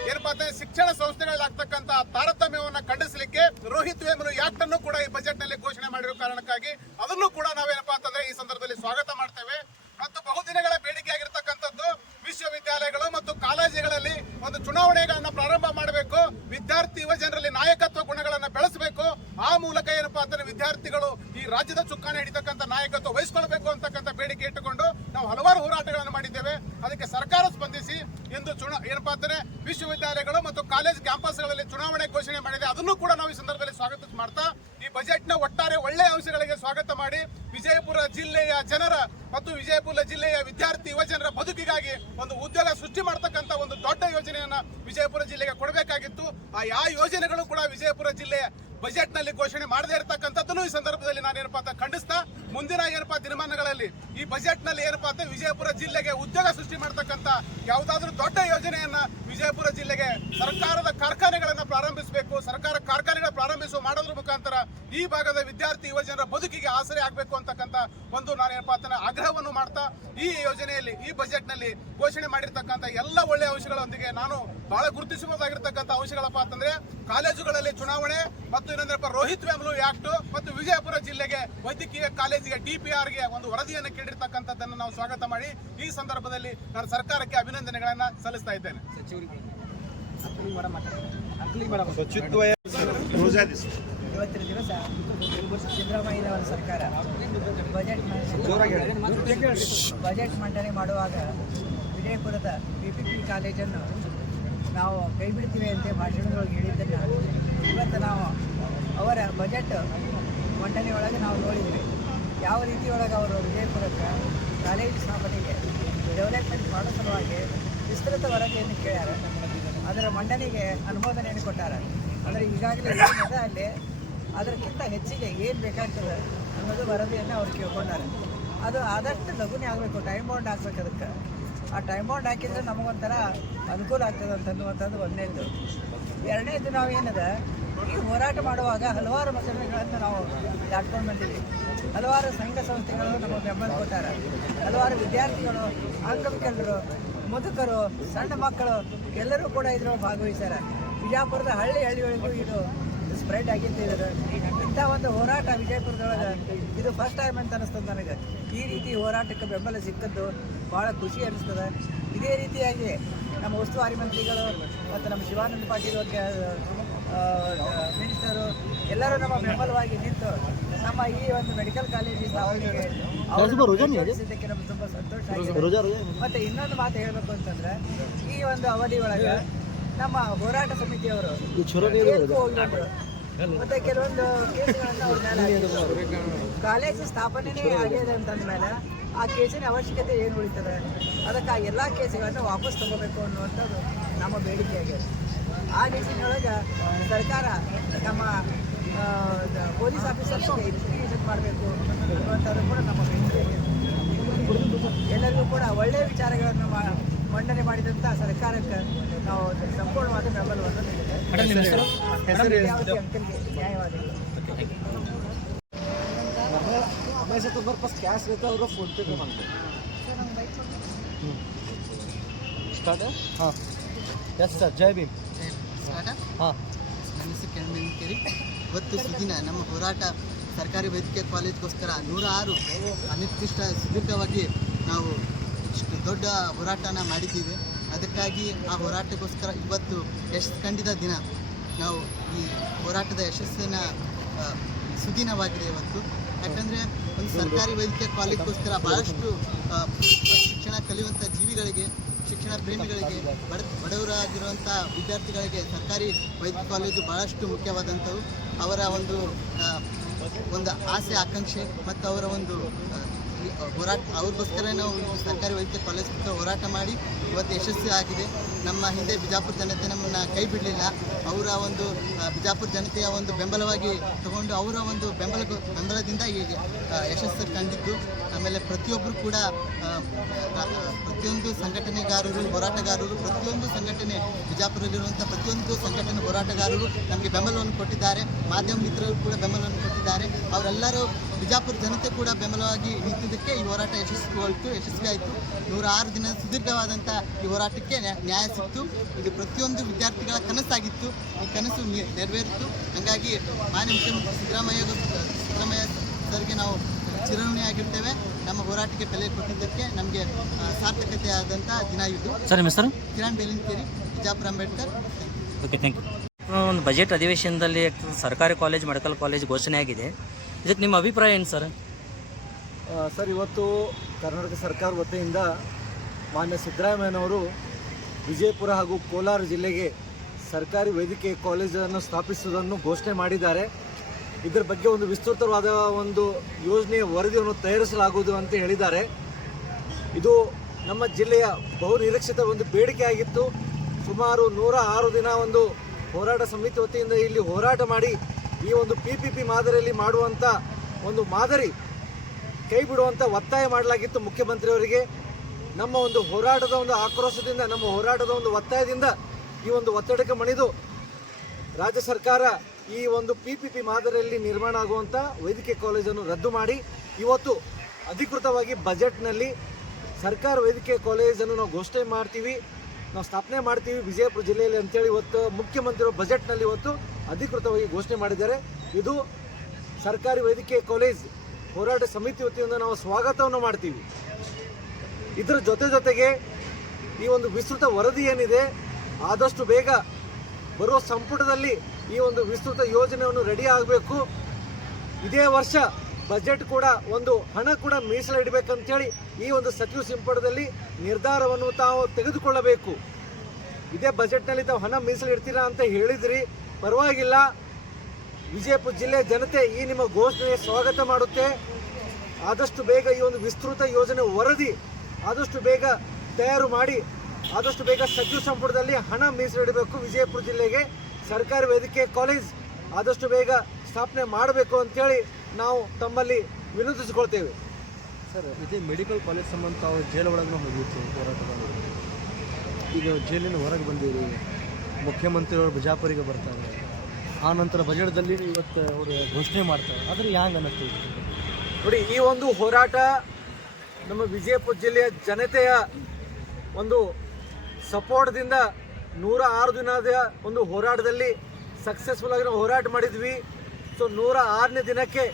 ಏನಪ್ಪಾ ಅಂತ ಶಿಕ್ಷಣ ಸಂಸ್ಥೆಗಳಾಗ್ತಕ್ಕಂಥ ತಾರತಮ್ಯವನ್ನು ಖಂಡಿಸಲಿಕ್ಕೆ ರೋಹಿತ್ ವೇಮುಲು ಆಕ್ಟ್ ಅನ್ನು ಕೂಡ ಈ ಬಜೆಟ್ ನಲ್ಲಿ ಘೋಷಣೆ ಮಾಡಿರೋ ಕಾರಣಕ್ಕಾಗಿ ಅದನ್ನು ಕೂಡ ನಾವೇನಪ್ಪಾ ಅಂತಂದ್ರೆ ಈ ಸಂದರ್ಭದಲ್ಲಿ ಸ್ವಾಗತ ಮಾಡ್ತೇವೆ. ಮತ್ತು ಬಹುದಿನಗಳ ಬೇಡಿಕೆ ಆಗಿರ್ತಕ್ಕಂಥದ್ದು ವಿಶ್ವವಿದ್ಯಾಲಯಗಳು ಮತ್ತು ಕಾಲೇಜುಗಳಲ್ಲಿ ಒಂದು ಚುನಾವಣೆಗಳನ್ನ ಪ್ರಾರಂಭ ಮಾಡಬೇಕು. ವಿದ್ಯಾರ್ಥಿ ಯುವ ಜನರಲ್ಲಿ ನಾಯಕತ್ವ ಗುಣಗಳನ್ನ ಬೆಳೆಸಬೇಕು. ಆ ಮೂಲಕ ಏನಪ್ಪಾ ಅಂತಂದ್ರೆ ವಿದ್ಯಾರ್ಥಿಗಳು ಈ ರಾಜ್ಯದ ಚುಕ್ಕಾಣಿ ಹಿಡಿತಕ್ಕಂಥ ನಾಯಕತ್ವ ವಹಿಸಿಕೊಳ್ಬೇಕು ಅಂತಕ್ಕಂಥ ಬೇಡಿಕೆ ಇಟ್ಟುಕೊಂಡು ನಾವು ಹಲವಾರು ಹೋರಾಟಗಳನ್ನು ಮಾಡಿದ್ದೇವೆ. ಅದಕ್ಕೆ ಸರ್ಕಾರ ಸ್ಪಂದಿಸಿ ಇಂದು ಏನಪ್ಪಾ ಅಂತಂದ್ರೆ ವಿಶ್ವವಿದ್ಯಾಲಯಗಳು ಮತ್ತು ಕಾಲೇಜ್ ಕ್ಯಾಂಪಸ್ಗಳಲ್ಲಿ ಚುನಾವಣೆ ಘೋಷಣೆ ಮಾಡಿದೆ. ಅದನ್ನು ಕೂಡ ನಾವು ಈ ಸಂದರ್ಭದಲ್ಲಿ ಸ್ವಾಗತ ಮಾಡ್ತಾ ಈ ಬಜೆಟ್ ನ ಒಟ್ಟಾರೆ ಒಳ್ಳೆಯ ಅಂಶಗಳಿಗೆ ಸ್ವಾಗತ ಮಾಡಿ ವಿಜಯಪುರ ಜಿಲ್ಲೆಯ ಜನರ ಮತ್ತು ವಿಜಯಪುರ ಜಿಲ್ಲೆಯ ವಿದ್ಯಾರ್ಥಿ ಯುವ ಜನರ ಬದುಕಿಗಾಗಿ ಒಂದು ಉದ್ಯೋಗ ಸೃಷ್ಟಿ ಮಾಡತಕ್ಕಂಥ ಒಂದು ದೊಡ್ಡ ಯೋಜನೆಯನ್ನ ವಿಜಯಪುರ ಜಿಲ್ಲೆಗೆ ಕೊಡಬೇಕಾಗಿತ್ತು. ಆ ಯೋಜನೆಗಳು ಕೂಡ ವಿಜಯಪುರ ಜಿಲ್ಲೆಯ ಬಜೆಟ್ ನಲ್ಲಿ ಘೋಷಣೆ ಮಾಡದೇ ಇರತಕ್ಕಂಥದ್ದನ್ನು ಈ ಸಂದರ್ಭದಲ್ಲಿ ನಾನು ಏನಪ್ಪಾ ಅಂತ ಖಂಡಿಸ್ತಾ ಮುಂದಿನ ಏನಪ್ಪಾ ದಿನಮಾನಗಳಲ್ಲಿ ಈ ಬಜೆಟ್ ನಲ್ಲಿ ಏನಪ್ಪಾ ಅಂತ ವಿಜಯಪುರ ಜಿಲ್ಲೆಗೆ ಉದ್ಯೋಗ ಸೃಷ್ಟಿ ಮಾಡತಕ್ಕಂಥ ಯಾವುದಾದ್ರೂ ದೊಡ್ಡ ಯೋಜನೆಯನ್ನ ವಿಜಯಪುರ ಜಿಲ್ಲೆಗೆ ಸರ್ಕಾರದ ಕಾರ್ಖಾನೆಗಳನ್ನ ಪ್ರಾರಂಭಿಸಬೇಕು. ಸರ್ಕಾರ ಕಾರ್ಖಾನೆಗಳ ಪ್ರಾರಂಭಿಸುವ ಮಾಡೋದ್ರ ಮುಖಾಂತರ ಈ ಭಾಗದ ವಿದ್ಯಾರ್ಥಿ ಯುವ ಜನರ ಬದುಕಿಗೆ ಆಸರೆ ಆಗಬೇಕು ಅಂತಕ್ಕಂಥ ಒಂದು ನಾನೇನಪ್ಪಾ ಅಂತ ಆಗ್ರಹವನ್ನು ಮಾಡ್ತಾ ಈ ಯೋಜನೆಯಲ್ಲಿ ಈ ಬಜೆಟ್ ನಲ್ಲಿ ಘೋಷಣೆ ಮಾಡಿರ್ತಕ್ಕಂಥ ಎಲ್ಲ ಒಳ್ಳೆಯ ಅಂಶಗಳೊಂದಿಗೆ ನಾನು ಬಹಳ ಗುರುತಿಸಬಹುದಾಗಿರ್ತಕ್ಕಂಥ ಅಂಶಗಳಪ್ಪ ಅಂತಂದ್ರೆ ಕಾಲೇಜುಗಳಲ್ಲಿ ಚುನಾವಣೆ ಮತ್ತು ಇನ್ನೊಂದಪ್ಪ ರೋಹಿತ್ ವೇಮುಲು ಆಕ್ಟ್ ಮತ್ತು ವಿಜಯಪುರ ಜಿಲ್ಲೆಗೆ ವೈದ್ಯಕೀಯ ಕಾಲೇಜಿಗೆ DPR ಗೆ ಒಂದು ವರದಿಯನ್ನು ಕೇಳಿರ್ತಕ್ಕಂಥದ್ದನ್ನು ನಾವು ಸ್ವಾಗತ ಮಾಡಿ ಈ ಸಂದರ್ಭದಲ್ಲಿ ನಾನು ಸರ್ಕಾರಕ್ಕೆ ಅಭಿನಂದನೆಗಳನ್ನ ಸಲ್ಲಿಸ್ತಾ ಇದ್ದೇನೆ. ಇವತ್ತಿನ ದಿವಸ ಸಿದ್ದರಾಮಯ್ಯನವರ ಸರ್ಕಾರ ಬಜೆಟ್ ಮಂಡನೆ ಮಾಡುವಾಗ ವಿಜಯಪುರದ PPP ಕಾಲೇಜನ್ನು ನಾವು ಕೈ ಬಿಡ್ತೀವಿ ಅಂತ ಭಾಷಣದೊಳಗೆ ಹೇಳಿದ್ದನ್ನು ಇವತ್ತು ನಾವು ಅವರ ಬಜೆಟ್ ಮಂಡನೆಯೊಳಗೆ ನಾವು ನೋಡಿದ್ವಿ. ಯಾವ ರೀತಿಯೊಳಗೆ ಅವರು ವಿಜಯಪುರಕ್ಕೆ ಕಾಲೇಜು ಸ್ಥಾಪನೆಗೆ ಡೆವಲಪ್ಮೆಂಟ್ ಮಾಡೋ ಸಲುವಾಗಿ ವಿಸ್ತೃತ ವರದಿಯನ್ನು ಕೇಳ್ಯಾರ. ಅದರ ಮಂಡನೆಗೆ ಅನುಮೋದನೆಯನ್ನು ಕೊಟ್ಟಾರ. ಅಂದರೆ ಈಗಾಗಲೇ ಏನಿದೆ ಅಲ್ಲಿ ಅದಕ್ಕಿಂತ ಹೆಚ್ಚಿಗೆ ಏನು ಬೇಕಾಗ್ತದೆ ಅನ್ನೋದು ವರದಿಯನ್ನು ಅವ್ರು ಕೇಳ್ಕೊಂಡಾರೆ. ಅದು ಆದಷ್ಟು ಲಘುನೇ ಆಗಬೇಕು, ಟೈಮ್ ಬೌಂಡ್ ಹಾಕ್ಬೇಕು. ಅದಕ್ಕೆ ಆ ಟೈಮ್ ಬೌಂಡ್ ಹಾಕಿದರೆ ನಮಗೊಂಥರ ಅನುಕೂಲ ಆಗ್ತದೆ ಅಂತನ್ನುವಂಥದ್ದು ಒಂದನೇದು. ಎರಡನೇದು ನಾವು ಏನದ ಈ ಹೋರಾಟ ಮಾಡುವಾಗ ಹಲವಾರು ಮಸೂದೆಗಳನ್ನು ನಾವು ದಾಟ್ಕೊಂಡು ಬಂದಿದ್ದೀವಿ. ಹಲವಾರು ಸಂಘ ಸಂಸ್ಥೆಗಳು ನಮಗೆ ಬೆಂಬಲ ಕೊಟ್ಟಾರೆ. ಹಲವಾರು ವಿದ್ಯಾರ್ಥಿಗಳು, ಅಂಗವಿಕಲರು, ಮುದುಕರು, ಸಣ್ಣ ಮಕ್ಕಳು ಎಲ್ಲರೂ ಕೂಡ ಇದರೊಳಗೆ ಭಾಗವಹಿಸ್ಯಾರ. ಬಿಜಾಪುರದ ಹಳ್ಳಿಗಳಿಗೂ ಇದು ಸ್ಪ್ರೆಡ್ ಆಗಿದ್ದು. ಇಂಥ ಒಂದು ಹೋರಾಟ ವಿಜಯಪುರದೊಳಗೆ ಇದು ಫಸ್ಟ್ ಟೈಮ್ ಅಂತ ಅನಿಸ್ತದೆ ನನಗೆ. ಈ ರೀತಿ ಹೋರಾಟಕ್ಕೆ ಬೆಂಬಲ ಸಿಕ್ಕದ್ದು ಭಾಳ ಖುಷಿ ಅನಿಸ್ತದೆ. ಇದೇ ರೀತಿಯಾಗಿ ನಮ್ಮ ಉಸ್ತುವಾರಿ ಮಂತ್ರಿಗಳು ಮತ್ತು ನಮ್ಮ ಶಿವಾನಂದ ಪಾಟೀಲ್ ಮಿನಿಸ್ಟರು ಎಲ್ಲರೂ ನಮ್ಮ ಬೆಂಬಲವಾಗಿ ನಿಂತು ನಮ್ಮ ಈ ಒಂದು ಮೆಡಿಕಲ್ ಕಾಲೇಜು ಸ್ಥಾಪನೆಗೆ ಜೋಡಿಸಿದ್ದಕ್ಕೆ ನಮ್ಗೆ ತುಂಬ ಸಂತೋಷ ಆಗಿದೆ. ಮತ್ತು ಇನ್ನೊಂದು ಮಾತು ಹೇಳಬೇಕು ಅಂತಂದರೆ ಈ ಒಂದು ಅವಧಿ ಒಳಗೆ ನಮ್ಮ ಹೋರಾಟ ಸಮಿತಿಯವರು ಹೋಗಿದ್ರು ಮತ್ತು ಕೆಲವೊಂದು ಕೇಸುಗಳನ್ನು ಅವ್ರ ಮೇಲೆ ಕಾಲೇಜು ಸ್ಥಾಪನೆಯೇ ಆಗಿದೆ ಅಂತಂದ್ಮೇಲೆ ಆ ಕೇಸಿನ ಅವಶ್ಯಕತೆ ಏನು ಉಳಿತದೆ, ಅದಕ್ಕೆ ಆ ಎಲ್ಲ ಕೇಸುಗಳನ್ನು ವಾಪಸ್ ತಗೋಬೇಕು ಅನ್ನುವಂಥದ್ದು ನಮ್ಮ ಬೇಡಿಕೆಯಾಗಿದೆ. ಆ ನಿಟ್ಟಿನೊಳಗೆ ಸರ್ಕಾರ ನಮ್ಮ ಪೊಲೀಸ್ ಆಫೀಸರ್ಸ್ಗೆ ಇನ್ವೆಸ್ಟಿಗೇಷನ್ ಮಾಡಬೇಕು ಅನ್ನುವಂಥದ್ದು ಕೂಡ ನಮ್ಮ ಬೇಡಿಕೆ. ಎಲ್ಲರಿಗೂ ಕೂಡ ಒಳ್ಳೆಯ ವಿಚಾರಗಳನ್ನು ಮಂಡನೆ ಮಾಡಿದಂಥ ಸರ್ಕಾರಕ್ಕೆ ನಾವು ಸಂಪೂರ್ಣವಾದ ಬೆಂಬಲವನ್ನು ನೀಡಿದ್ದೇವೆ. ಅಂಕಲ್ಗೆ ನ್ಯಾಯವಾಗಿದೆ. हमेशा तो मेरे पास कैश रहता है और फोन पे भी मांगते स्टार्ट है हाँ यस सर जय भीम हाँ ನನ್ನ ಹೆಸರು ಕಿರಣ್ ಬೇಲಿಕೇರಿ. ಇವತ್ತು ಸುದಿನ ನಮ್ಮ ಹೋರಾಟ ಸರ್ಕಾರಿ ವೈದ್ಯಕೀಯ ಕಾಲೇಜ್ಗೋಸ್ಕರ 106 ಅನಿರ್ದಿಷ್ಟ ಸುದೀರ್ಘವಾಗಿ ನಾವು ಇಷ್ಟು ದೊಡ್ಡ ಹೋರಾಟನ ಮಾಡಿದ್ದೀವಿ. ಅದಕ್ಕಾಗಿ ಆ ಹೋರಾಟಕ್ಕೋಸ್ಕರ ಇವತ್ತು ಯಶಸ್ಸು ಕಂಡಿದ ದಿನ. ನಾವು ಈ ಹೋರಾಟದ ಯಶಸ್ಸಿನ ಸುದಿನವಾಗಿದೆ ಇವತ್ತು. ಯಾಕಂದರೆ ಒಂದು ಸರ್ಕಾರಿ ವೈದ್ಯಕೀಯ ಕಾಲೇಜ್ಗೋಸ್ಕರ ಭಾಳಷ್ಟು ಶಿಕ್ಷಣ ಕಲಿಯುವಂಥ ಜೀವಿಗಳಿಗೆ, ಶಿಕ್ಷಣ ಪ್ರೇಮಿಗಳಿಗೆ, ಬಡವರಾಗಿರುವಂಥ ವಿದ್ಯಾರ್ಥಿಗಳಿಗೆ ಸರ್ಕಾರಿ ವೈದ್ಯಕೀಯ ಕಾಲೇಜು ಭಾಳಷ್ಟು ಮುಖ್ಯವಾದಂಥವು. ಅವರ ಒಂದು ಆಸೆ ಆಕಾಂಕ್ಷೆ ಮತ್ತು ಅವರ ಒಂದು ಹೋರಾಟ ಅವ್ರಿಗೋಸ್ಕರ ನಾವು ಸರ್ಕಾರಿ ವೈದ್ಯಕೀಯ ಕಾಲೇಜ್ಗೋಸ್ಕರ ಹೋರಾಟ ಮಾಡಿ ಇವತ್ತು ಯಶಸ್ವಿ ಆಗಿದೆ. ನಮ್ಮ ಹಿಂದೆ ಬಿಜಾಪುರ ಜನತೆ ನಮ್ಮನ್ನು ಕೈ ಬಿಡಲಿಲ್ಲ. ಅವರ ಒಂದು ಬಿಜಾಪುರ ಜನತೆಯ ಒಂದು ಬೆಂಬಲವಾಗಿ ತಗೊಂಡು ಅವರ ಒಂದು ಬೆಂಬಲದಿಂದ ಈ ಯಶಸ್ಸು ಕಂಡಿದ್ದು. ಆಮೇಲೆ ಪ್ರತಿಯೊಬ್ಬರು ಕೂಡ ಪ್ರತಿಯೊಂದು ಸಂಘಟನೆಗಾರರು, ಹೋರಾಟಗಾರರು, ಪ್ರತಿಯೊಂದು ಸಂಘಟನೆ ಬಿಜಾಪುರಲ್ಲಿರುವಂಥ ಪ್ರತಿಯೊಂದು ಸಂಘಟನೆ ಹೋರಾಟಗಾರರು ನಮಗೆ ಬೆಂಬಲವನ್ನು ಕೊಟ್ಟಿದ್ದಾರೆ. ಮಾಧ್ಯಮ ಮಿತ್ರರು ಕೂಡ ಬೆಂಬಲವನ್ನು ಕೊಟ್ಟಿದ್ದಾರೆ. ಅವರೆಲ್ಲರೂ ಬಿಜಾಪುರ ಜನತೆ ಕೂಡ ಬೆಂಬಲವಾಗಿ ನಿಂತಿದ್ದಕ್ಕೆ ಈ ಹೋರಾಟ ಯಶಸ್ವಿ ಆಯಿತು. 106 ದಿನ ಸುದೀರ್ಘವಾದಂಥ ಈ ಹೋರಾಟಕ್ಕೆ ನ್ಯಾಯ ಸಿಕ್ತು. ಇದು ಪ್ರತಿಯೊಂದು ವಿದ್ಯಾರ್ಥಿಗಳ ಕನಸಾಗಿತ್ತು. ಈ ಕನಸು ನೆರವೇರಿತು. ಹಾಗಾಗಿ ಮಾನ್ಯ ಮುಖ್ಯಮಂತ್ರಿ ಸಿದ್ದರಾಮಯ್ಯ ಸರ್ಗೆ ನಾವು ಚಿರಋಣಿಯಾಗಿರ್ತೇವೆ. ನಮ್ಮ ಹೋರಾಟಕ್ಕೆ ಬೆಲೆ ಕೊಟ್ಟಿದ್ದಕ್ಕೆ ನಮಗೆ ಸಾರ್ಥಕತೆ ಆದಂಥ ದಿನ ಇದು. ಸರ್ ನಿಮ್ಮ ಹೆಸರು? Kiran Belikeri, Bijapur Ambedkar. Okay, thank you. ಒಂದು ಬಜೆಟ್ ಅಧಿವೇಶನದಲ್ಲಿ ಸರ್ಕಾರಿ ಕಾಲೇಜ್, ಮೆಡಿಕಲ್ ಕಾಲೇಜ್ ಘೋಷಣೆ ಆಗಿದೆ. ಇದಕ್ಕೆ ನಿಮ್ಮ ಅಭಿಪ್ರಾಯ ಏನು ಸರ್? ಸರ್, ಇವತ್ತು ಕರ್ನಾಟಕ ಸರ್ಕಾರ ವತಿಯಿಂದ ಮಾನ್ಯ ಸಿದ್ದರಾಮಯ್ಯನವರು ವಿಜಯಪುರ ಹಾಗೂ ಕೋಲಾರ ಜಿಲ್ಲೆಗೆ ಸರ್ಕಾರಿ ವೈದ್ಯಕೀಯ ಕಾಲೇಜನ್ನು ಸ್ಥಾಪಿಸುವುದನ್ನು ಘೋಷಣೆ ಮಾಡಿದ್ದಾರೆ. ಇದರ ಬಗ್ಗೆ ಒಂದು ವಿಸ್ತೃತವಾದ ಒಂದು ಯೋಜನೆಯ ವರದಿಯನ್ನು ತಯಾರಿಸಲಾಗುವುದು ಅಂತ ಹೇಳಿದ್ದಾರೆ. ಇದು ನಮ್ಮ ಜಿಲ್ಲೆಯ ಬಹು ನಿರೀಕ್ಷಿತ ಒಂದು ಬೇಡಿಕೆ ಆಗಿತ್ತು. ಸುಮಾರು 106 ದಿನ ಒಂದು ಹೋರಾಟ ಸಮಿತಿ ವತಿಯಿಂದ ಇಲ್ಲಿ ಹೋರಾಟ ಮಾಡಿ ಈ ಒಂದು PPP ಮಾದರಿಯಲ್ಲಿ ಮಾಡುವಂಥ ಒಂದು ಮಾದರಿ ಕೈ ಬಿಡುವಂಥ ಒತ್ತಾಯ ಮಾಡಲಾಗಿತ್ತು ಮುಖ್ಯಮಂತ್ರಿಯವರಿಗೆ. ನಮ್ಮ ಒಂದು ಹೋರಾಟದ ಒಂದು ಆಕ್ರೋಶದಿಂದ, ನಮ್ಮ ಹೋರಾಟದ ಒಂದು ಒತ್ತಾಯದಿಂದ ಈ ಒಂದು ಒತ್ತಡಕ್ಕೆ ಮಣಿದು ರಾಜ್ಯ ಸರ್ಕಾರ ಈ ಒಂದು PPP ಮಾದರಿಯಲ್ಲಿ ನಿರ್ಮಾಣ ಆಗುವಂಥ ವೈದ್ಯಕೀಯ ಕಾಲೇಜನ್ನು ರದ್ದು ಮಾಡಿ ಇವತ್ತು ಅಧಿಕೃತವಾಗಿ ಬಜೆಟ್ನಲ್ಲಿ ಸರ್ಕಾರ ವೈದ್ಯಕೀಯ ಕಾಲೇಜನ್ನು ನಾವು ಘೋಷಣೆ ಮಾಡ್ತೀವಿ, ನಾವು ಸ್ಥಾಪನೆ ಮಾಡ್ತೀವಿ ವಿಜಯಪುರ ಜಿಲ್ಲೆಯಲ್ಲಿ ಅಂತೇಳಿ ಇವತ್ತು ಮುಖ್ಯಮಂತ್ರಿಗಳು ಬಜೆಟ್ನಲ್ಲಿ ಇವತ್ತು ಅಧಿಕೃತವಾಗಿ ಘೋಷಣೆ ಮಾಡಿದ್ದಾರೆ. ಇದು ಸರ್ಕಾರಿ ವೈದ್ಯಕೀಯ ಕಾಲೇಜ್ ಹೋರಾಟ ಸಮಿತಿ ವತಿಯಿಂದ ನಾವು ಸ್ವಾಗತವನ್ನು ಮಾಡ್ತೀವಿ. ಇದರ ಜೊತೆಗೆ ಈ ಒಂದು ವಿಸ್ತೃತ ವರದಿ ಏನಿದೆ ಆದಷ್ಟು ಬೇಗ ಬರುವ ಸಂಪುಟದಲ್ಲಿ ಈ ಒಂದು ವಿಸ್ತೃತ ಯೋಜನೆಯನ್ನು ರೆಡಿ ಆಗಬೇಕು. ಇದೇ ವರ್ಷ ಬಜೆಟ್ ಕೂಡ ಒಂದು ಹಣ ಕೂಡ ಮೀಸಲಿಡಬೇಕಂತೇಳಿ ಈ ಒಂದು ಸಚಿವ ಸಂಪುಟದಲ್ಲಿ ನಿರ್ಧಾರವನ್ನು ತಾವು ತೆಗೆದುಕೊಳ್ಳಬೇಕು. ಇದೇ ಬಜೆಟ್ನಲ್ಲಿ ತಾವು ಹಣ ಮೀಸಲಿಡ್ತೀರಾ ಅಂತ ಹೇಳಿದ್ರಿ, ಪರವಾಗಿಲ್ಲ. ವಿಜಯಪುರ ಜಿಲ್ಲೆಯ ಜನತೆ ಈ ನಿಮ್ಮ ಘೋಷಣೆಗೆ ಸ್ವಾಗತ ಮಾಡುತ್ತೆ. ಆದಷ್ಟು ಬೇಗ ಈ ಒಂದು ವಿಸ್ತೃತ ಯೋಜನೆ ವರದಿ ಆದಷ್ಟು ಬೇಗ ತಯಾರು ಮಾಡಿ ಆದಷ್ಟು ಬೇಗ ಸಚಿವ ಸಂಪುಟದಲ್ಲಿ ಹಣ ಮೀಸಲಿಡಬೇಕು. ವಿಜಯಪುರ ಜಿಲ್ಲೆಗೆ ಸರ್ಕಾರಿ ವೈದ್ಯಕೀಯ ಕಾಲೇಜ್ ಆದಷ್ಟು ಬೇಗ ಸ್ಥಾಪನೆ ಮಾಡಬೇಕು ಅಂತೇಳಿ ನಾವು ತಮ್ಮಲ್ಲಿ ವಿನಂತಿಸಿಕೊಳ್ತೇವೆ. ಸರ್, ಇದೇ ಮೆಡಿಕಲ್ ಕಾಲೇಜ್ ಸಂಬಂಧ ತಾವು ಜೈಲು ಒಳಗೂ ಹೋಗಿತ್ತು ಹೋರಾಟಗಾರರು. ಈಗ ಜೈಲಿನ ಹೊರಗೆ ಬಂದಿರಿ, ಮುಖ್ಯಮಂತ್ರಿಯವರು ಬಿಜಾಪುರಿಗೆ ಬರ್ತಾರೆ, ಆ ನಂತರ ಬಜೆಟ್ದಲ್ಲಿ ಇವತ್ತು ಅವರು ಘೋಷಣೆ ಮಾಡ್ತಾರೆ. ಆದರೆ ಹ್ಯಾಂಗೆ ಅನ್ನಿಸ್ತೀವಿ ನೋಡಿ, ಈ ಒಂದು ಹೋರಾಟ ನಮ್ಮ ವಿಜಯಪುರ ಜಿಲ್ಲೆಯ ಜನತೆಯ ಒಂದು ಸಪೋರ್ಟ್ದಿಂದ 106 ದಿನದ ಒಂದು ಹೋರಾಟದಲ್ಲಿ ಸಕ್ಸಸ್ಫುಲ್ ಆಗಿ ನಾವು ಹೋರಾಟ ಮಾಡಿದ್ವಿ. ಸೊ 106ನೇ ದಿನಕ್ಕೆ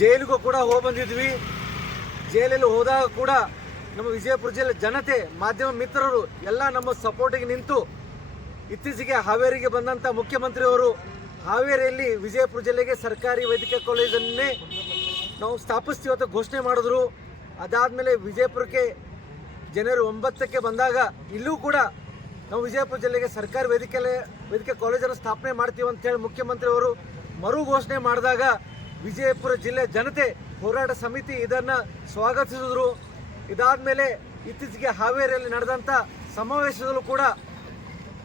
ಜೈಲಿಗೂ ಕೂಡ ಹೋಗಿ ಬಂದಿದ್ವಿ. ಜೈಲಲ್ಲಿ ಹೋದಾಗ ಕೂಡ ನಮ್ಮ ವಿಜಯಪುರ ಜಿಲ್ಲೆ ಜನತೆ, ಮಾಧ್ಯಮ ಮಿತ್ರರು ಎಲ್ಲ ನಮ್ಮ ಸಪೋರ್ಟಿಗೆ ನಿಂತು ಇತ್ತೀಚೆಗೆ ಹಾವೇರಿಗೆ ಬಂದಂಥ ಮುಖ್ಯಮಂತ್ರಿಯವರು ಹಾವೇರಿಯಲ್ಲಿ ವಿಜಯಪುರ ಜಿಲ್ಲೆಗೆ ಸರ್ಕಾರಿ ವೈದ್ಯಕೀಯ ಕಾಲೇಜನ್ನೇ ನಾವು ಸ್ಥಾಪಿಸ್ತೀವಿ ಅಂತ ಘೋಷಣೆ ಮಾಡಿದ್ರು. ಅದಾದಮೇಲೆ ವಿಜಯಪುರಕ್ಕೆ ಜನವರಿ 9ಕ್ಕೆ ಬಂದಾಗ ಇಲ್ಲೂ ಕೂಡ ನಾವು ವಿಜಯಪುರ ಜಿಲ್ಲೆಗೆ ಸರ್ಕಾರಿ ವೈದ್ಯಕೀಯ ಕಾಲೇಜನ್ನು ಸ್ಥಾಪನೆ ಮಾಡ್ತೀವಿ ಅಂತೇಳಿ ಮುಖ್ಯಮಂತ್ರಿಯವರು ಮರು ಘೋಷಣೆ ಮಾಡಿದಾಗ ವಿಜಯಪುರ ಜಿಲ್ಲೆ ಜನತೆ, ಹೋರಾಟ ಸಮಿತಿ ಇದನ್ನು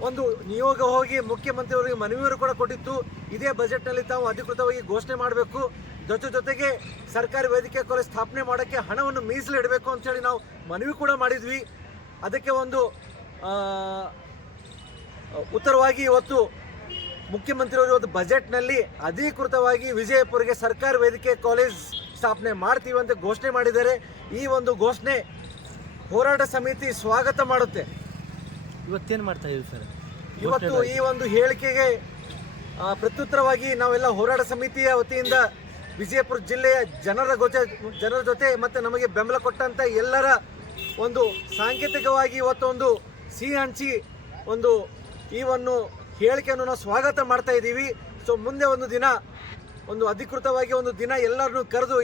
ಒಂದು ನಿಯೋಗ ಹೋಗಿ ಮುಖ್ಯಮಂತ್ರಿಯವರಿಗೆ ಮನವಿಯವರು ಕೂಡ ಕೊಟ್ಟಿತ್ತು. ಇದೇ ಬಜೆಟ್ನಲ್ಲಿ ತಾವು ಅಧಿಕೃತವಾಗಿ ಘೋಷಣೆ ಮಾಡಬೇಕು, ಜೊತೆಗೆ ಸರ್ಕಾರಿ ವೈದ್ಯಕೀಯ ಕಾಲೇಜ್ ಸ್ಥಾಪನೆ ಮಾಡೋಕ್ಕೆ ಹಣವನ್ನು ಮೀಸಲಿಡಬೇಕು ಅಂತೇಳಿ ನಾವು ಮನವಿ ಕೂಡ ಮಾಡಿದ್ವಿ. ಅದಕ್ಕೆ ಒಂದು ಉತ್ತರವಾಗಿ ಇವತ್ತು ಮುಖ್ಯಮಂತ್ರಿಯವರು ಇವತ್ತು ಬಜೆಟ್ನಲ್ಲಿ ಅಧಿಕೃತವಾಗಿ ವಿಜಯಪುರಕ್ಕೆ ಸರ್ಕಾರಿ ವೈದ್ಯಕೀಯ ಕಾಲೇಜ್ ಸ್ಥಾಪನೆ ಮಾಡ್ತೀವಿ ಅಂತ ಘೋಷಣೆ ಮಾಡಿದ್ದಾರೆ. ಈ ಒಂದು ಘೋಷಣೆ ಹೋರಾಟ ಸಮಿತಿ ಸ್ವಾಗತ ಮಾಡುತ್ತೆ. ಇವತ್ತೇನು ಮಾಡ್ತಾ ಇದ್ದೀವಿ ಸರ್? ಇವತ್ತು ಈ ಒಂದು ಹೇಳಿಕೆಗೆ ಪ್ರತ್ಯುತ್ತರವಾಗಿ ನಾವೆಲ್ಲ ಹೋರಾಟ ಸಮಿತಿಯ ವತಿಯಿಂದ ವಿಜಯಪುರ ಜಿಲ್ಲೆಯ ಜನರ ಜೊತೆ ಮತ್ತು ನಮಗೆ ಬೆಂಬಲ ಕೊಟ್ಟಂಥ ಎಲ್ಲರ ಒಂದು ಸಾಂಕೇತಿಕವಾಗಿ ಇವತ್ತೊಂದು ಸಿಹಿ ಹಂಚಿ ಈ ಒಂದು ಹೇಳಿಕೆಯನ್ನು ನಾವು ಸ್ವಾಗತ ಮಾಡ್ತಾ ಇದ್ದೀವಿ. ಸೊ ಮುಂದೆ ಒಂದು ದಿನ ಒಂದು ಅಧಿಕೃತವಾಗಿ ಒಂದು ದಿನ ಎಲ್ಲರನ್ನೂ ಕರೆದು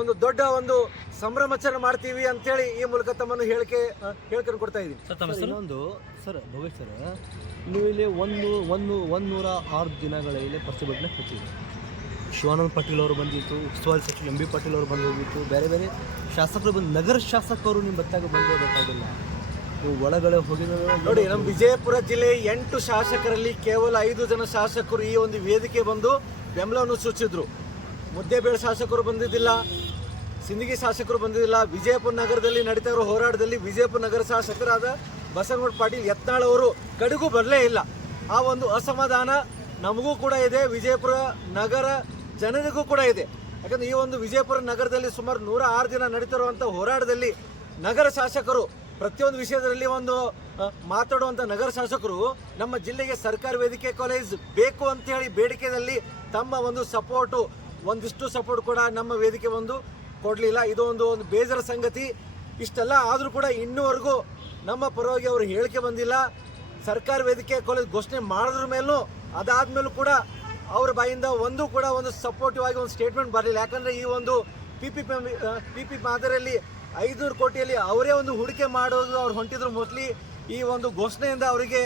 ಒಂದು ದೊಡ್ಡ ಒಂದು ಸಂಭ್ರಮಾಚರಣೆ ಮಾಡ್ತೀವಿ ಅಂತೇಳಿ ಈ ಮೂಲಕ ತಮ್ಮನ್ನು ಹೇಳಿಕೆ ಕೊಡ್ತಾ ಇದ್ದೀವಿ. ಇನ್ನೊಂದು ಸರ್ ಭವೇಶ್ ಸರ್, ನೀವು ಇಲ್ಲಿ 106 ದಿನಗಳ ಇಲ್ಲಿ ಪ್ರತಿಭಟನೆ ಕೊಟ್ಟಿದ್ದೀವಿ. ಶಿವಾನಂದ ಪಾಟೀಲ್ ಅವರು ಬಂದಿತ್ತು, ಉಸ್ತುವಾರಿ ಸಚಿವ ಎಂ ಬಿ ಪಾಟೀಲ್ ಅವರು ಬಂದು ಹೋಗಿತ್ತು, ಬೇರೆ ಶಾಸಕರು ಬಂದು, ನಗರ ಶಾಸಕರು ನಿಮ್ಮ ಬತ್ತಾಗ ಬಂದಿರಬೇಕಾಗಿಲ್ಲ, ನೀವು ಒಳಗಡೆ ಹೋಗಿದ ನೋಡಿ. ನಮ್ಮ ವಿಜಯಪುರ ಜಿಲ್ಲೆ 8 ಶಾಸಕರಲ್ಲಿ ಕೇವಲ 5 ಜನ ಶಾಸಕರು ಈ ಒಂದು ವೇದಿಕೆ ಬಂದು ಬೆಂಬಲವನ್ನು ಸೂಚಿಸಿದ್ರು. ಮುದ್ದೇಬೇಳೆ ಶಾಸಕರು ಬಂದಿದ್ದಿಲ್ಲ, ಸಿಂದಗಿ ಶಾಸಕರು ಬಂದಿದ್ದಿಲ್ಲ. ವಿಜಯಪುರ ನಗರದಲ್ಲಿ ನಡೀತಾ ಇರೋ ಹೋರಾಟದಲ್ಲಿ ವಿಜಯಪುರ ನಗರ ಶಾಸಕರಾದ ಬಸವನಗೌಡ ಪಾಟೀಲ್ ಯತ್ನಾಳ್ ಅವರು ಕಡೆಗೂ ಬರಲೇ ಇಲ್ಲ. ಆ ಒಂದು ಅಸಮಾಧಾನ ನಮಗೂ ಕೂಡ ಇದೆ, ವಿಜಯಪುರ ನಗರ ಜನರಿಗೂ ಕೂಡ ಇದೆ. ಯಾಕಂದರೆ ಈ ಒಂದು ವಿಜಯಪುರ ನಗರದಲ್ಲಿ ಸುಮಾರು 106 ದಿನ ನಡೀತಿರುವಂಥ ಹೋರಾಟದಲ್ಲಿ ನಗರ ಶಾಸಕರು ಪ್ರತಿಯೊಂದು ವಿಷಯದಲ್ಲಿ ಮಾತಾಡುವಂಥ ನಗರ ಶಾಸಕರು ನಮ್ಮ ಜಿಲ್ಲೆಗೆ ಸರ್ಕಾರಿ ವೈದ್ಯಕೀಯ ಕಾಲೇಜ್ ಬೇಕು ಅಂತೇಳಿ ಬೇಡಿಕೆಯಲ್ಲಿ ತಮ್ಮ ಒಂದು ಸಪೋರ್ಟು ಒಂದಿಷ್ಟು ಸಪೋರ್ಟ್ ಕೂಡ ನಮ್ಮ ವೇದಿಕೆ ಕೊಡಲಿಲ್ಲ. ಇದು ಒಂದು ಬೇಜಾರ ಸಂಗತಿ. ಇಷ್ಟೆಲ್ಲ ಆದರೂ ಕೂಡ ಇನ್ನೂವರೆಗೂ ನಮ್ಮ ಪರವಾಗಿ ಅವರು ಹೇಳಿಕೆ ಬಂದಿಲ್ಲ. ಸರ್ಕಾರಿ ವೈದ್ಯಕೀಯ ಕಾಲೇಜ್ ಘೋಷಣೆ ಮಾಡಿದ್ರ ಮೇಲೂ ಅದಾದ್ಮೇಲೂ ಕೂಡ ಅವ್ರ ಬಾಯಿಂದ ಒಂದು ಸಪೋರ್ಟಿವ್ ಆಗಿ ಒಂದು ಸ್ಟೇಟ್ಮೆಂಟ್ ಬರಲಿಲ್ಲ. ಯಾಕಂದರೆ ಈ ಒಂದು ಪಿ ಪಿ ಮಾದರಿಯಲ್ಲಿ 500 ಕೋಟಿಯಲ್ಲಿ ಅವರೇ ಒಂದು ಹೂಡಿಕೆ ಮಾಡೋದು ಅವ್ರು ಹೊಂಟಿದ್ರು. ಮೋಸ್ಟ್ಲಿ ಈ ಒಂದು ಘೋಷಣೆಯಿಂದ ಅವರಿಗೆ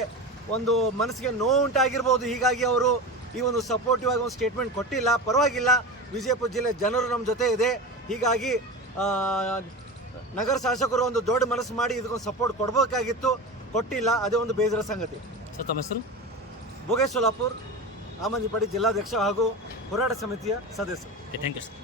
ಒಂದು ಮನಸ್ಸಿಗೆ ನೋವು ಉಂಟಾಗಿರ್ಬೋದು. ಹೀಗಾಗಿ ಅವರು ಈ ಒಂದು ಸಪೋರ್ಟಿವ್ ಆಗಿ ಒಂದು ಸ್ಟೇಟ್ಮೆಂಟ್ ಕೊಟ್ಟಿಲ್ಲ. ಪರವಾಗಿಲ್ಲ, ವಿಜಯಪುರ ಜಿಲ್ಲೆ ಜನರು ನಮ್ಮ ಜೊತೆ ಇದೆ. ಹೀಗಾಗಿ ನಗರ ಶಾಸಕರು ಒಂದು ದೊಡ್ಡ ಮನಸ್ಸು ಮಾಡಿ ಇದಕ್ಕೊಂದು ಸಪೋರ್ಟ್ ಕೊಡಬೇಕಾಗಿತ್ತು, ಕೊಟ್ಟಿಲ್ಲ. ಅದೇ ಒಂದು ಬೇಜಾರ ಸಂಗತಿ. ಸರ್ ತಮ್ಮ ಹೆಸರು? ಭೋಗೇಶ್ ಸೋಲಾಪುರ್, ಆಮಂದಿಪಾಡಿ ಜಿಲ್ಲಾಧ್ಯಕ್ಷ ಹಾಗೂ ಹೋರಾಟ ಸಮಿತಿಯ ಸದಸ್ಯ. Thank you sir.